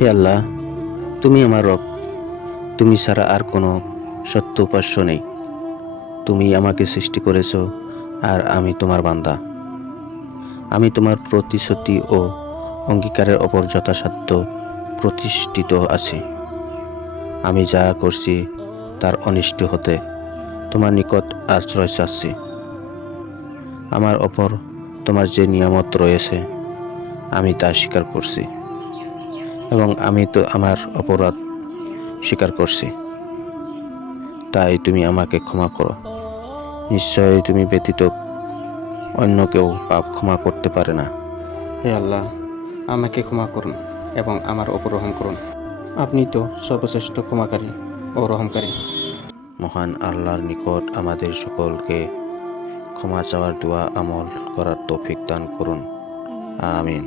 হে আল্লাহ, তুমি আমার রব। তুমি ছাড়া আর কোনো সত্য উপাস্য নেই। তুমি আমাকে সৃষ্টি করেছ, আর আমি তোমার বান্দা। আমি তোমার প্রতিশ্রুতি ও অঙ্গীকারের ওপর যথাসাধ্য প্রতিষ্ঠিত আছি। আমি যা করছি তার অনিষ্ট হতে তোমার নিকট আশ্রয় চাচ্ছি। আমার ওপর তোমার যে নিয়ামত রয়েছে আমি তা স্বীকার করছি, এবং আমি তো আমার অপরাধ স্বীকার করছি। তাই তুমি আমাকে ক্ষমা করো। নিশ্চয়ই তুমি ব্যতীত অন্য কেউ পাপ ক্ষমা করতে পারে না। হে আল্লাহ, আমাকে ক্ষমা করুন এবং আমার ওপর রহম করুন। আপনি তো সর্বশ্রেষ্ঠ ক্ষমাকারী ও রহমকারী। মহান আল্লাহর নিকট আমাদের সকলকে ক্ষমা চাওয়ার দোয়া আমল করার তৌফিক দান করুন। আমিন।